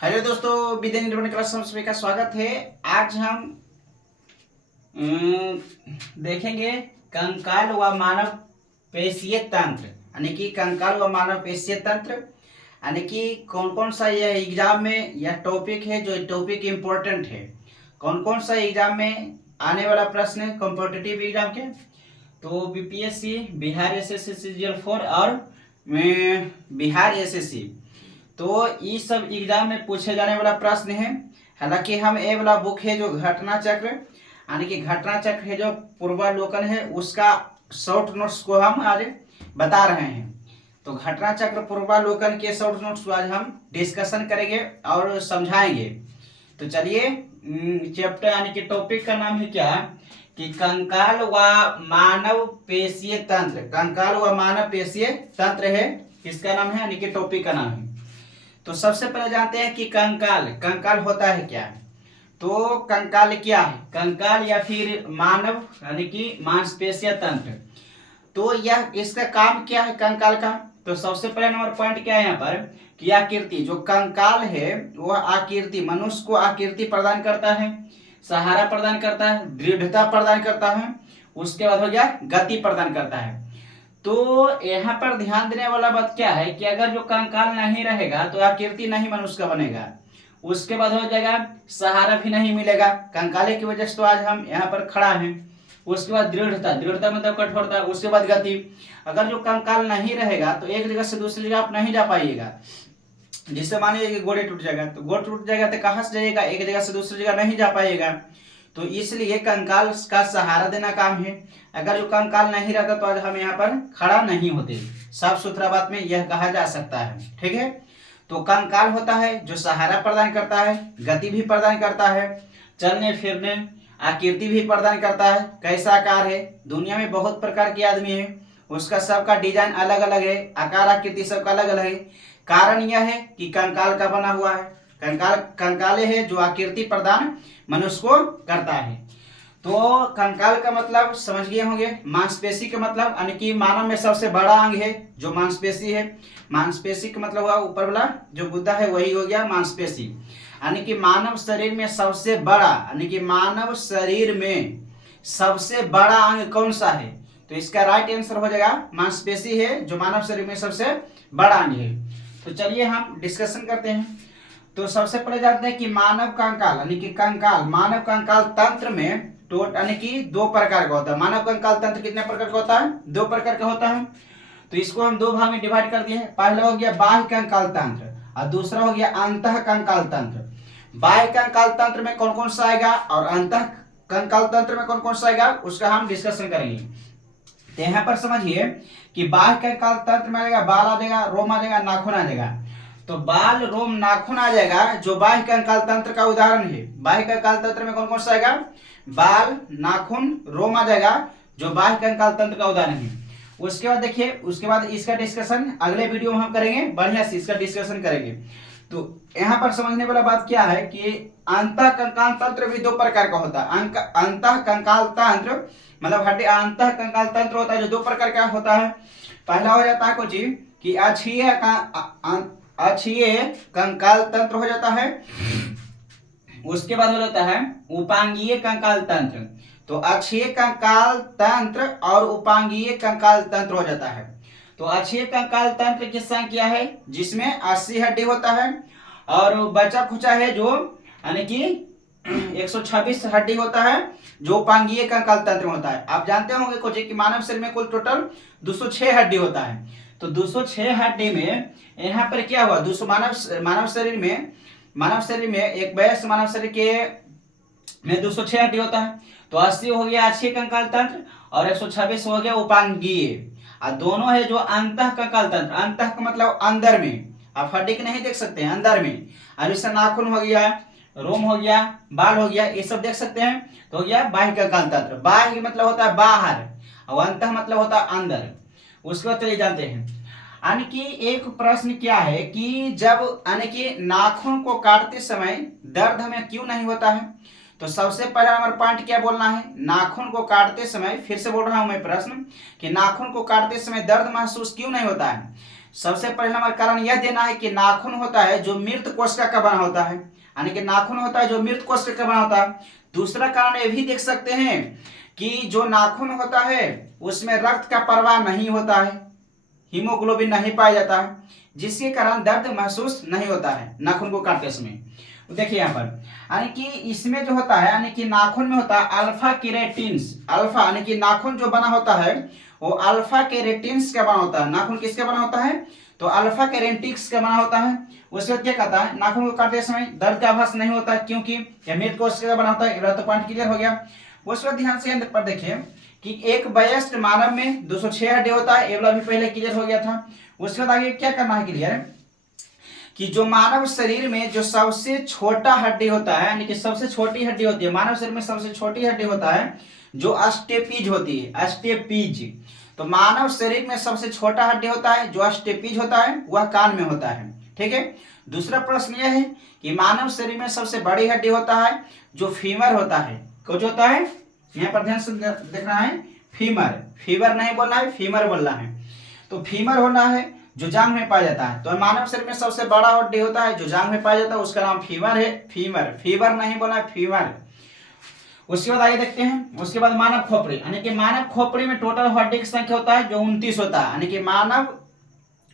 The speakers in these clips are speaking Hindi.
हेलो दोस्तों, विद्या निर्माण क्लास में सभी का स्वागत है। आज हम देखेंगे कंकाल व मानव पेशीय तंत्र, यानी कि कंकाल व मानव पेशीय तंत्र, यानी कि कौन कौन सा यह एग्जाम में यह टॉपिक है जो टॉपिक इम्पोर्टेंट है। कौन कौन सा एग्जाम में आने वाला प्रश्न है कॉम्पिटिटिव एग्जाम के, तो बीपीएससी, बिहार एसएससी सीजीएल 4 और बिहार एसएससी, तो ये सब एग्जाम में पूछे जाने वाला प्रश्न है। हालांकि हम ये वाला बुक है जो घटना चक्र, यानी कि घटना चक्र है जो पूर्वालोकन है, उसका शॉर्ट नोट्स को हम आज बता रहे हैं। तो घटना चक्र पूर्वालोकन के शॉर्ट नोट्स को आज हम डिस्कशन करेंगे और समझाएंगे। तो चलिए, चैप्टर यानी कि टॉपिक का नाम है क्या कि कंकाल व मानव पेशीय तंत्र। कंकाल व मानव पेशीय तंत्र है, इसका नाम है, यानी कि टॉपिक का नाम है। तो सबसे पहले जानते हैं कि कंकाल कंकाल होता है क्या। तो कंकाल क्या है, कंकाल या फिर मानव यानी कि मांसपेशीय तंत्र। तो यह इसका काम क्या है कंकाल का। तो सबसे पहले नंबर पॉइंट क्या है यहाँ पर कि आकृति। जो कंकाल है वह आकृति, मनुष्य को आकृति प्रदान करता है, सहारा प्रदान करता है, दृढ़ता प्रदान करता है, उसके बाद हो गया गति प्रदान करता है। तो यहाँ पर ध्यान देने वाला बात क्या है कि अगर जो कंकाल नहीं रहेगा तो आकृति नहीं मनुष्य का बनेगा। उसके बाद हो जाएगा सहारा भी नहीं मिलेगा, कंकाले की वजह से तो आज हम यहाँ पर खड़ा हैं। उसके बाद दृढ़ता, दृढ़ता मतलब कठोरता। उसके बाद गति, अगर जो कंकाल नहीं रहेगा तो एक जगह से दूसरी जगह आप नहीं जा पाइएगा। जिससे मानिए कि गोड़े टूट जाएगा, तो गोड़ टूट जाएगा तो कहाँ से जाइएगा, एक जगह से दूसरी जगह नहीं जा पाइएगा। तो इसलिए कंकाल का सहारा देना काम है। अगर जो कंकाल नहीं रहता तो आज हम यहाँ पर खड़ा नहीं होते। साफ सुथरा बात में यह कहा जा सकता है, ठीक है। तो कंकाल होता है जो सहारा प्रदान करता है, गति भी प्रदान करता है, चलने फिरने, आकृति भी प्रदान करता है। कैसा आकार है, दुनिया में बहुत प्रकार के आदमी है, उसका सबका डिजाइन अलग अलग है, आकार आकृति सबका अलग अलग है। कारण यह है कि कंकाल का बना हुआ है। कंकाले है जो आकृति प्रदान मनुष्य को करता है। तो कंकाल का मतलब समझ गए होंगे। मांसपेशी का मतलब यानी कि मानव में सबसे बड़ा अंग है जो मांसपेशी है। मांसपेशी का मतलब हुआ ऊपर वाला जो गुद्दा है वही हो गया मांसपेशी। यानी कि मानव शरीर में सबसे बड़ा, यानी कि मानव शरीर में सबसे बड़ा अंग कौन सा है, तो इसका राइट आंसर हो जाएगा मांसपेशी है जो मानव शरीर में सबसे बड़ा अंग है। तो चलिए हम डिस्कशन करते हैं। तो सबसे पहले जानते हैं कि मानव कंकाल यानी कि कंकाल, मानव कंकाल तंत्र में यानी कि दो प्रकार का होता है। मानव कंकाल तंत्र कितने प्रकार का होता है, दो प्रकार का होता है। तो इसको हम दो भाग में डिवाइड कर दिए हैं। पहला हो गया बाह्य कंकाल तंत्र और दूसरा हो गया अंतः कंकाल तंत्र। बाह्य कंकाल तंत्र में कौन कौन सा आएगा और अंतः कंकाल तंत्र में कौन कौन सा आएगा उसका हम डिस्कशन करेंगे। तो यहाँ पर समझिए कि बाह्य कंकाल तंत्र में आएगा बाल आ जाएगा, रोम आ जाएगा, नाखून आ जाएगा। तो बाल, रोम, नाखून आ जाएगा जो बाह्य कंकाल तंत्र का उदाहरण है। बाह्य कंकाल तंत्र में कौन कौन सा आएगा, बाल, नाखून, रोम आ जाएगा जो बाह्य कंकाल तंत्र का उदाहरण है। उसके बाद देखिए, उसके बाद इसका डिस्कशन अगले वीडियो में हम करेंगे, बढ़िया से इसका डिस्कशन करेंगे। तो यहाँ पर समझने वाला बात क्या है कि अंतः कंकाल तंत्र भी दो प्रकार का होता है। अंतः कंकाल तंत्र मतलब हड्डी, अंतः कंकाल तंत्र होता है जो दो प्रकार का होता है। पहला हो जाता है कुछ कि अक्षीय कंकाल तंत्र हो जाता है। उसके बाद हो जाता है उपांगीय कंकाल तंत्र। तो अक्षीय कंकाल तंत्र और उपांगीय कंकाल तंत्र हो जाता है। तो अक्षीय कंकाल तंत्र की संख्या है जिसमें 80 हड्डी होता है और बचा खुचा है जो यानी कि 126 हड्डी होता है जो उपांगीय कंकाल तंत्र में होता है। आप जानते होंगे कुछ कि मानव शरीर में कुल टोटल 206 हड्डी होता है। तो 206 हड्डी में यहाँ पर क्या हुआ, 200 मानव शरीर में एक वयस्क मानव शरीर के में 206 हड्डी होता है। तो 80 हो गया अक्षीय कंकाल तंत्र और 126 हो गया उपांगीय। और दोनों है जो अंतः कंकाल तंत्र। अंतः का मतलब अंदर में, आप हड्डी के नहीं देख सकते हैं, अंदर में। अब इससे नाखून हो गया, रोम हो गया, बाल हो गया, ये सब देख सकते हैं। तो हो गया बाह्य कंकाल तंत्र। बाह्य मतलब होता है बाहर और अंतः मतलब होता है अंदर। उसके बाद चलिए जानते हैं यानी कि एक प्रश्न क्या है कि जब यानी कि नाखून को काटते समय दर्द हमें क्यों नहीं होता है। तो सबसे पहला हमारा पॉइंट क्या बोलना है, नाखून को काटते समय, फिर से बोल रहा हूं मैं प्रश्न कि नाखून को काटते समय दर्द महसूस क्यों नहीं होता है। सबसे पहले नंबर कारण यह देना है कि नाखून होता है जो मृत कोशिका का बना होता है, यानी कि नाखून होता है जो मृत कोशिका का बना होता है। दूसरा कारण ये भी देख सकते हैं कि जो नाखून होता है उसमें रक्त का प्रवाह नहीं होता है, हीमोग्लोबिन नहीं पाया जाता है, जिसके कारण दर्द महसूस नहीं होता है नाखून को काटते समय। देखिए यहाँ पर यानी कि इसमें जो होता है यानी कि नाखून में होता है अल्फा केराटिन्स, अल्फा यानी कि नाखून जो बना होता है वो अल्फा केराटिन्स का बना होता है। नाखून किसका बना होता है? तो अल्फा केराटिन्स का बना होता है। उसके बाद क्या कहता है, नाखून को काटते समय दर्द का आभास नहीं होता है, क्योंकि यह मृत कोशिका का बना होता है। तो पॉइंट क्लियर हो गया। उसके बाद ध्यान से पर देखिए कि एक वयस्क मानव में 206 हड्डी होता है, ये वाला भी पहले क्लियर हो गया था। उसके बाद आगे क्या करना है क्लियर, कि जो मानव शरीर में जो सबसे छोटा हड्डी होता है, यानी कि सबसे छोटी हड्डी होती है मानव शरीर में, सबसे छोटी हड्डी होता है जो अस्टेपीज होती है, अस्टेपीज। तो मानव शरीर में सबसे छोटा हड्डी होता है जो अस्टेपीज होता है, वह कान में होता है। ठीक है। दूसरा प्रश्न यह है कि मानव शरीर में सबसे बड़ी हड्डी होता है जो फीमर होता है। कुछ होता है यहाँ पर ध्यान से देखना है, फीमर, फीवर नहीं बोलना है, फीमर बोलना है। तो फीमर होना है जो जांघ में पाया जाता है। तो मानव शरीर में सबसे बड़ा हड्डी होता है जो जांघ में पाया जाता है, उसका नाम फीमर है, फीमर, फीवर नहीं बोला है, फीमर। उसके बाद आगे देखते हैं, उसके बाद मानव खोपड़ी, यानी कि मानव खोपड़ी में टोटल हड्डी की संख्या होता है जो 29 होता है, यानी कि मानव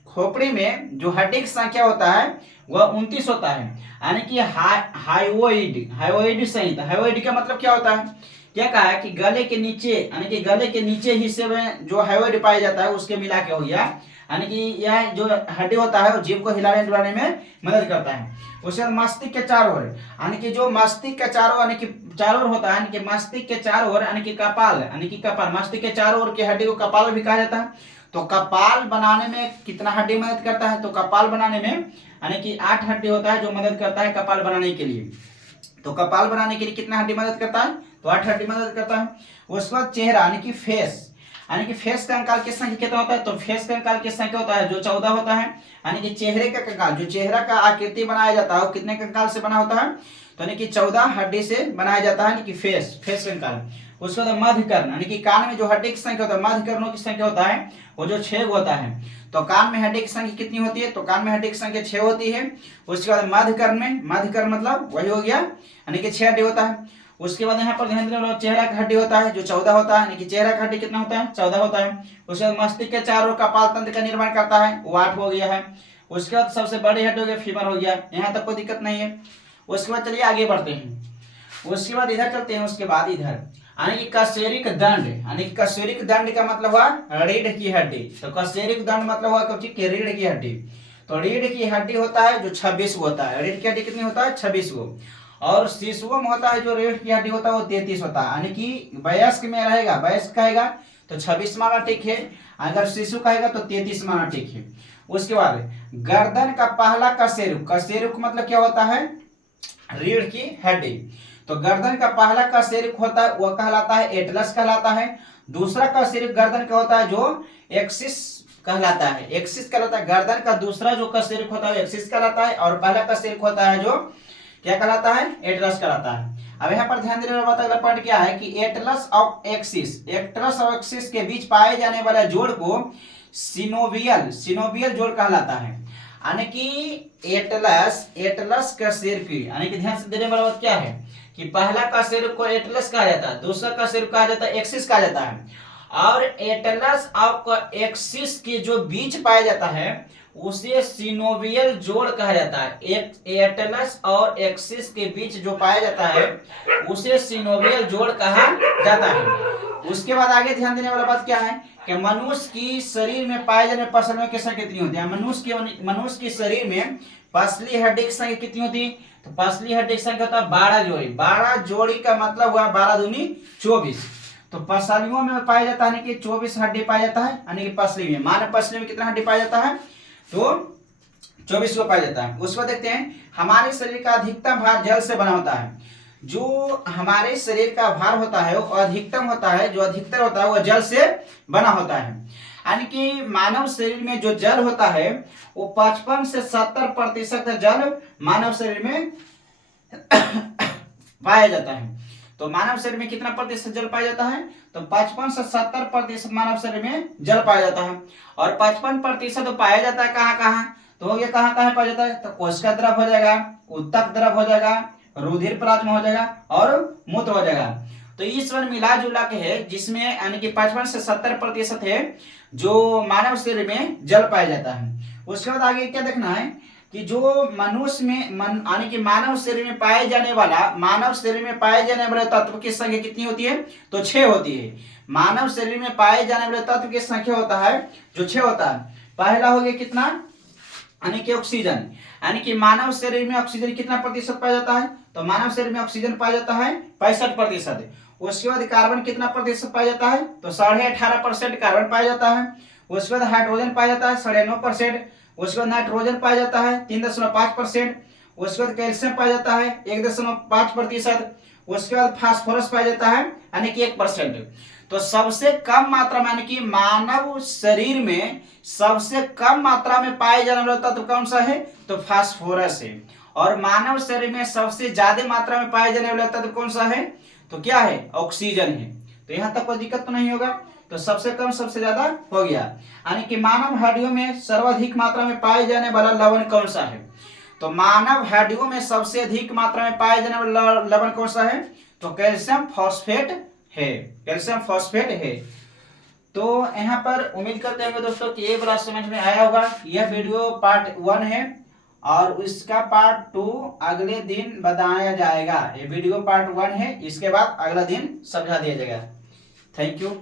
खोपड़ी में जो हड्डी की संख्या होता है वह 29 होता है। यानी कि हाइओइड, हाइओइड सहित, हाइओइड का मतलब क्या होता है, क्या कहा है कि गले के नीचे, यानी कि गले के नीचे हिस्से में जो हाइओइड पाया जाता है उसके मिला के हो गया, यानी कि यह जो हड्डी होता है वो जीभ को हिलाने डुलाने में मदद करता है। उसके बाद मस्तिष्क के चारों ओर, यानी कि जो मस्तिष्क के चारों, यानी कि चारों ओर होता है, यानी कि मस्तिष्क के चारों ओर, यानी कि कपाल, यानी कि कपाल, मस्तिष्क के चारों ओर की हड्डी को कपाल भी कहा जाता है। तो कपाल बनाने में कितना हड्डी मदद करता है, तो कपाल बनाने में यानी कि 8 हड्डी होता है जो मदद करता है कपाल बनाने के लिए। तो कपाल बनाने के लिए कितना हड्डी मदद करता है, तो 8 हड्डी मदद करता है। उसके बाद चेहरा, यानी कि फेस, यानी कि फेस का कंकाल की संख्या कितना होता है, तो फेस का कंकाल की संख्या होता है जो 14 होता है। यानी कि चेहरे का कंकाल, जो चेहरा का आकृति बनाया जाता है वो कितने कंकाल से बना होता है, तो यानी कि 14 हड्डी से बनाया जाता है, यानी कि फेस, फेस कंकाल। उसके बाद मध्यकर्ण, यानी कि कान में जो हड्डी की संख्या होता है, मध्यकर्णों की संख्या होता है वो जो 6 होता है। तो कान में हड्डी की संख्या कितनी होती है, तो कान में हड्डी की संख्या 6 होती है। उसके बाद मध्यकर्ण में, मध्यकर्ण मतलब वही हो गया, यानी कि 6 हड्डी होता है। उसके बाद यहाँ पर ध्यान देना, चेहरा का हड्डी होता है जो 14 होता है, यानी कि चेहरा का हड्डी कितना होता है, 14 होता है। उसके बाद मस्तिष्क के चारों ओर कपाल तंत्र का निर्माण करता है, वो 8 हो गया है। उसके बाद सबसे बड़ी हड्डी हो गया फीमर हो गया, यहाँ तक कोई दिक्कत नहीं है। उसके बाद चलिए आगे बढ़ते हैं। उसके बाद इधर चलते हैं, उसके बाद इधर, यानी कि कशेरुक दंड, यानी कि कशेरुक दंड का मतलब हुआ रीढ़ की हड्डी। तो कशेरुक दंड मतलब हुआ कब की रीढ़ की हड्डी। तो रीढ़ की हड्डी होता है जो 26 होता है, रीढ़ की हड्डी कितनी होता है, 26 गो। और शिशुओं में होता है जो रीढ़ की हड्डी होता है वो 33 होता है, यानी कि वयस्क में रहेगा, वयस्क कहेगा तो 26 माना ठीक है, अगर शिशु कहेगा तो 33 माना ठीक है। उसके बाद गर्दन का पहला कशेरुक, कशेरुक मतलब क्या होता है, रीढ़ की हड्डी। तो गर्दन का पहला कशेरुक होता है वह कहलाता है एटलस कहलाता है। दूसरा कशेरुक गर्दन का होता है जो एक्सिस कहलाता है, एक्सिस कहलाता है। गर्दन का दूसरा जो कशेरुक होता है एक्सिस कहलाता है, और पहला कशेरुक होता है जो क्या कहलाता है, एटलस कहलाता है। अब यहाँ पर ध्यान देने वाला बात, अगला पॉइंट क्या है कि एटलस और एक्सिस, एटलस और एक्सिस के बीच पाए जाने वाले जोड़ को सिनोवियल, सिनोवियल जोड़ कहलाता है। यानी कि एटलस, एटलस कशेरुक, यानी कि ध्यान से देने वाला बात क्या है कि पहला कशेरुक को एटलस कहा जाता है, दूसरा कशेरुक कहा जाता है एक्सिस कहा जाता है, और एटलस और एक्सिस के जो बीच पाया जाता है उसे सिनोवियल जोड़ कहा जाता है। एक एटलस और एक्सिस के बीच जो पाया जाता है उसे सिनोवियल जोड़ कहा जाता है। उसके बाद आगे ध्यान देने वाला बात क्या है कि मनुष्य की शरीर में पाए जाने पसलियों की संख्या कितनी होती है, मनुष्य की शरीर में पसली हड्डी की संख्या कितनी होती है, तो पसली हड्डी की संख्या होता है 12 जोड़ी। 12 जोड़ी का मतलब हुआ 12 दूनी 24। तो पसलियों में पाया जाता है कि 24 हड्डी पाया जाता है, यानी कि पसली में, मानव पसली में कितना हड्डी पाया जाता है, तो 24 को पाया जाता है। उसको देखते हैं, हमारे शरीर का अधिकतम भार जल से बना होता है। जो हमारे शरीर का भार होता है वो अधिकतम होता है, जो अधिकतर होता है वो जल से बना होता है। यानी कि मानव शरीर में जो जल होता है वो 55 से 70% जल मानव शरीर में पाया जाता है। तो मानव शरीर में कितना प्रतिशत जल पाया जाता है? तो 55 से 70% मानव शरीर में जल पाया जाता है। और 55% पाया जाता है कहाँ कहाँ? तो ये कहाँ कहाँ पाया जाता है? तो कोशिका द्रव हो जाएगा, उत्तक द्रव हो जाएगा, रुधिर प्लाज्मा हो जाएगा और मूत्र हो जाएगा। तो इस वन मिला जुला के है जिसमें यानी कि 55 से 70% है जो मानव शरीर में जल पाया जाता है। उसके बाद आगे क्या देखना है कि जो मनुष्य में यानी कि मानव शरीर में पाए जाने वाला तत्व की संख्या कितनी होती है? तो 6 होती है। मानव शरीर में पाए जाने वाले तत्व की संख्या होता है जो 6 होता है। पहला हो गया कितना? यानी कि ऑक्सीजन। यानी कि मानव शरीर में ऑक्सीजन कितना प्रतिशत पाया जाता है? तो मानव शरीर में ऑक्सीजन पाया जाता है 65%। उसके बाद कार्बन कितना प्रतिशत पाया जाता है? तो 18.5% कार्बन पाया जाता है। उसके बाद हाइड्रोजन पाया जाता है 9.5%। उसके बाद नाइट्रोजन पाया जाता है 3.5%। उसके बाद कैल्शियम पाया जाता है 1.5%। उसके बाद फास्फोरस पाया जाता है यानी कि 1%। तो सबसे कम मात्रा में यानी कि मानव शरीर में सबसे कम मात्रा में पाए जाने वाला तत्व कौन सा है? तो फास्फोरस है। और मानव शरीर में सबसे ज्यादा मात्रा में पाए जाने वाला तत्व कौन सा है? तो क्या है? ऑक्सीजन है। तो यहां तक कोई दिक्कत तो नहीं होगा। तो सबसे कम सबसे ज्यादा हो गया। यानी कि मानव हड्डियों में सर्वाधिक मात्रा में पाए जाने वाला लवण कौन सा है? तो मानव हड्डियों में सबसे अधिक मात्रा में पाए जाने वाला लवण कौन सा है? तो कैल्शियम फॉस्फेट है। कैल्शियम फॉस्फेट है। तो यहाँ पर उम्मीद करते हैं दोस्तों कि ये बड़ा समझ में आया होगा। यह वीडियो पार्ट 1 है और इसका पार्ट 2 अगले दिन बताया जाएगा। ये वीडियो पार्ट 1 है, इसके बाद अगला दिन समझा दिया जाएगा। Thank you.